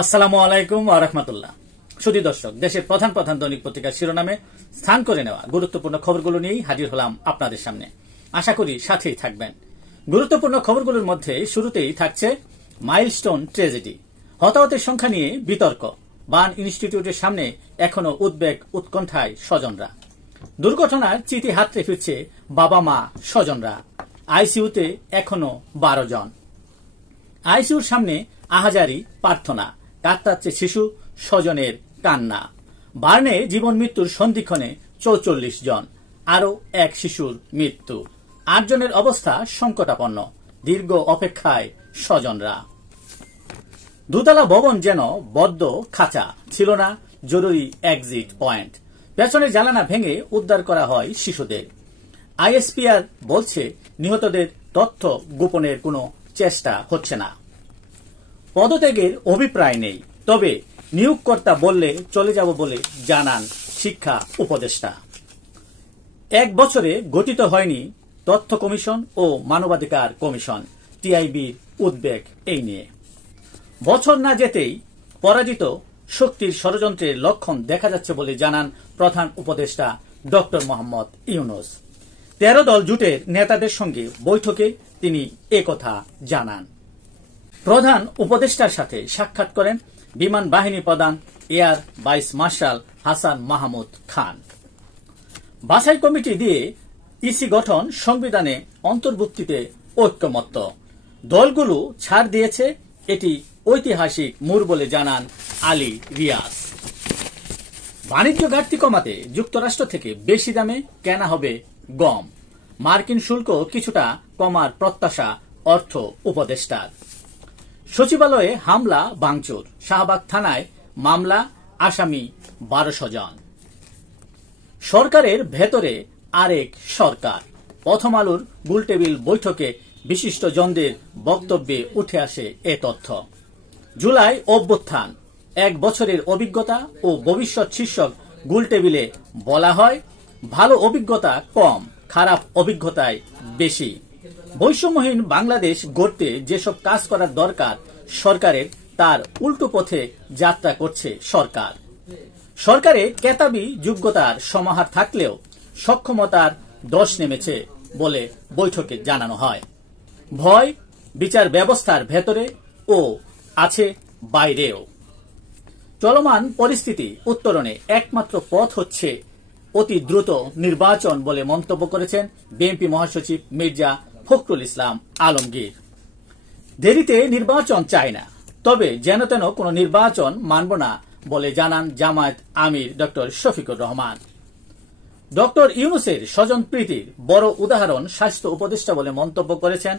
আসসালামু আলাইকুম ওয়া রাহমাতুল্লাহ। সুধী দর্শক, দেশের প্রধান প্রধান দৈনিক পত্রিকার শিরোনামে স্থান করে নেওয়া গুরুত্বপূর্ণ খবরগুলো নিয়েই হাজির হলাম আপনাদের সামনে। আশা করি সাথেই থাকবেন। গুরুত্বপূর্ণ খবরগুলোর মধ্যে শুরুতেই থাকছে মাইলস্টোন ট্র্যাজেডি, হতাহতের সংখ্যা নিয়ে বিতর্ক, বার্ন ইনস্টিটিউটের সামনে এখনো উদ্বেগ উৎকণ্ঠায় স্বজনরা, দুর্ঘটনার চিঠি হাতড়ে ফিরছে বাবা মা স্বজনরা, আইসিইউতে এখনো 12 জন, আইসিইউর সামনে আহাজারি প্রার্থনা, কাতরাচ্ছে শিশু, স্বজনের কান্না, বার্নে জীবন মৃত্যুর সন্ধিক্ষণে 44 জন, আরও এক শিশুর মৃত্যু, 8 জনের অবস্থা সংকটাপন্ন, দীর্ঘ অপেক্ষায় স্বজনরা। দোতলা ভবন যেন বদ্ধ খাঁচা, ছিল না জরুরি এক্সিট পয়েন্ট, পেছনের জানালা ভেঙে উদ্ধার করা হয় শিশুদের। আইএসপিআর বলছে নিহতদের তথ্য গোপনের কোনো চেষ্টা হচ্ছে না। পদত্যাগের অভিপ্রায় নেই, তবে নিয়োগকর্তা বললে চলে যাব বলে জানান শিক্ষা উপদেষ্টা। 1 বছরে গঠিত হয়নি তথ্য কমিশন ও মানবাধিকার কমিশন, টিআইবির উদ্বেগ এই নিয়ে। বছর না যেতেই পরাজিত শক্তির ষড়যন্ত্রের লক্ষণ দেখা যাচ্ছে বলে জানান প্রধান উপদেষ্টা ডক্টর মোহাম্মদ ইউনূস। 13 দল জোটের নেতাদের সঙ্গে বৈঠকে তিনি একথা জানান। প্রধান উপদেষ্টার সাথে সাক্ষাৎ করেন বিমান বাহিনী প্রধান air vice marshal Hasan Mahmud Khan. বাছাই কমিটি দিয়ে ইসি গঠন, সংবিধানে অন্তর্ভুক্তিতে ঐকমত্য, দলগুলো ছাড় দিয়েছে, এটি ঐতিহাসিক মোড় বলে জানান আলী রিয়াজ। বাণিজ্য ঘাটতি কমাতে যুক্তরাষ্ট্র থেকে বেশি দামে কেনা হবে গম, মার্কিন শুল্ক কিছুটা কমার প্রত্যাশা অর্থ উপদেষ্টার। সচিবালয়ে হামলা ভাঙচুর, শাহবাগ থানায় মামলা, আসামি 1200 জন। সরকারের ভেতরে আরেক সরকার, প্রথম আলোর গোলটেবিল বৈঠকে বিশিষ্টজনদের বক্তব্যে উঠে আসে এ তথ্য। জুলাই অভ্যুত্থান, 1 বছরের অভিজ্ঞতা ও ভবিষ্যৎ শীর্ষক গোলটেবিলে বলা হয়, ভালো অভিজ্ঞতা কম, খারাপ অভিজ্ঞতায় বেশি। বৈষম্যহীন বাংলাদেশ গড়তে যেসব কাজ করার দরকার সরকারের, তার উল্টো পথে যাত্রা করছে সরকার। সরকারে কেতাবি যোগ্যতার সমাহার থাকলেও সক্ষমতার দোষ নেমেছে বলে বৈঠকে জানানো হয়। ভয় বিচার ব্যবস্থার ভেতরে ও আছে বাইরেও। চলমান পরিস্থিতি উত্তরণে একমাত্র পথ হচ্ছে অতি দ্রুত নির্বাচন বলে মন্তব্য করেছেন বিএনপি মহাসচিব মির্জা ফখরুল ইসলাম আলমগীর। দেরিতে নির্বাচন চায় না, তবে যেন তেন কোনো নির্বাচন মানব না বলে জানান জামায়াত আমির ডক্টর শফিকুর রহমান। ডক্টর ইউনূসের স্বজন প্রীতির বড় উদাহরণ স্বাস্থ্য উপদেষ্টা বলে মন্তব্য করেছেন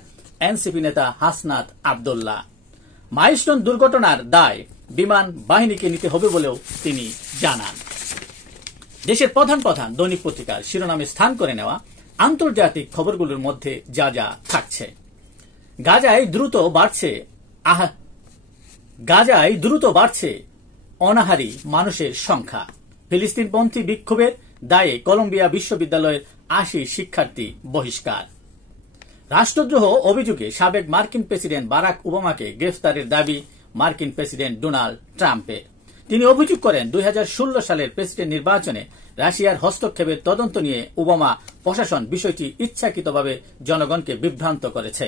এনসিপি নেতা হাসনাত আব্দুল্লাহ। মাইলস্টোন দুর্ঘটনার দায় বিমান বাহিনীকে নিতে হবে বলেও তিনি জানান। দেশের প্রধান প্রধান দৈনিক পত্রিকার শিরোনামে স্থান করে নেওয়া আন্তর্জাতিক খবরগুলোর মধ্যে যা যা থাকছে। গাজায় দ্রুত বাড়ছে অনাহারী মানুষের সংখ্যা। ফিলিস্তিনপন্থী বিক্ষোভের দায়ে কলম্বিয়া বিশ্ববিদ্যালয়ের 80 শিক্ষার্থী বহিষ্কার। রাষ্ট্রদ্রোহ অভিযোগে সাবেক মার্কিন প্রেসিডেন্ট বারাক ওবামাকে গ্রেফতারের দাবি মার্কিন প্রেসিডেন্ট ডোনাল্ড ট্রাম্পের। তিনি অভিযোগ করেন 2016 সালের প্রেসিডেন্ট নির্বাচনে রাশিয়ার হস্তক্ষেপের তদন্ত নিয়ে ওবামা প্রশাসন বিষয়টি ইচ্ছাকৃতভাবে জনগণকে বিভ্রান্ত করেছে।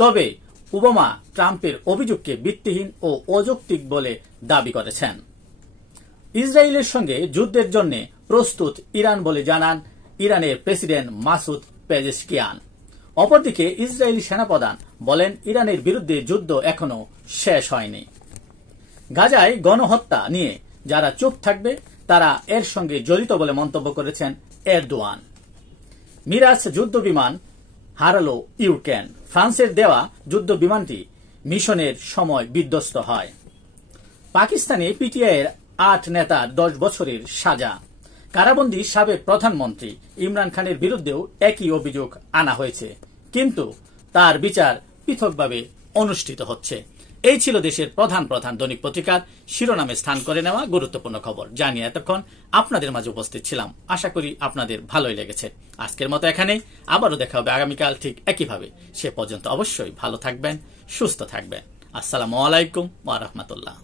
তবে ওবামা ট্রাম্পের অভিযোগকে ভিত্তিহীন ও অযৌক্তিক বলে দাবি করেছেন। ইসরায়েলের সঙ্গে যুদ্ধের জন্য প্রস্তুত ইরান বলে জানান ইরানের প্রেসিডেন্ট মাসুদ পেজেশকিয়ান। অপরদিকে ইসরায়েলি সেনাপ্রধান বলেন ইরানের বিরুদ্ধে যুদ্ধ এখনো শেষ হয়নি। গাজায় গণহত্যা নিয়ে যারা চুপ থাকবে তারা এর সঙ্গে জড়িত বলে মন্তব্য করেছেন এরদোয়ান। মিরাজ যুদ্ধ বিমান হারালো ইউক্রেন, ফ্রান্সের দেওয়া যুদ্ধ বিমানটি মিশনের সময় বিধ্বস্ত হয়। পাকিস্তানে পিটিআইয়ের 8 নেতার 10 বছরের সাজা। কারাবন্দী সাবেক প্রধানমন্ত্রী ইমরান খানের বিরুদ্ধেও একই অভিযোগ আনা হয়েছে, কিন্তু তার বিচার পৃথকভাবে অনুষ্ঠিত হচ্ছে। এই ছিল দেশের প্রধান প্রধান দৈনিক পত্রিকার শিরোনামে স্থান করে নেওয়া গুরুত্বপূর্ণ খবর, যা নিয়ে এতক্ষণ আপনাদের মাঝে উপস্থিত ছিলাম। আশা করি আপনাদের ভালোই লেগেছে। আজকের মতো এখানে, আবারও দেখা হবে আগামীকাল ঠিক একইভাবে। সে পর্যন্ত অবশ্যই ভালো থাকবেন, সুস্থ থাকবেন। আসসালামু আলাইকুম ওয়া রাহমাতুল্লাহ।